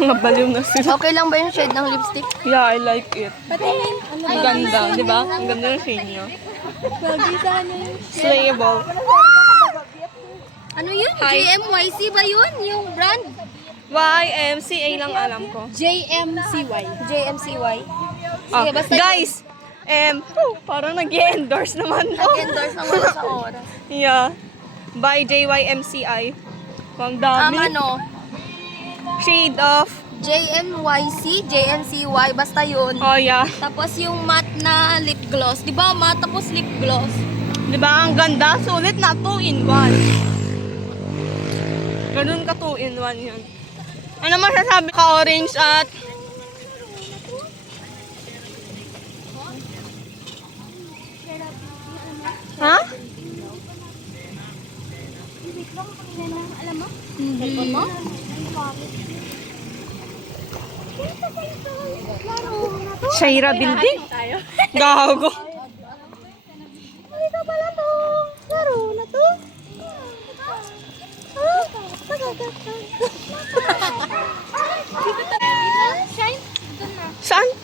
Mga baliw na sila. Okay lang ba yung shade ng lipstick? Yeah, I like it. Patingin. Ang ganda, di ba? Ang ganda ng shade niya. Bagay sa ano yun? Slayable. Ano yun? Hi. JMYC ba yun? Yung brand? YMCA lang alam ko. JMCY. JMCY. Ah, Sige, basta guys, parang nag-endorse naman to. Endorse naman sa oras. Yeah. By JYMCI. Ang dami. No? Shade of. JMYC, JMCY, basta yun. Oh, yeah. Tapos yung matte na lip gloss. Di ba matte tapos lip gloss? Di ba? Ang ganda. Sulit na 2-in-1. Ganun ka 2-in-1 yun. Ano masasabi ka, orange at... Ha? Alam mo? Cellphone mo? Shaira Building? Gago. Ito pala to. Laro na to. Shine. Saan?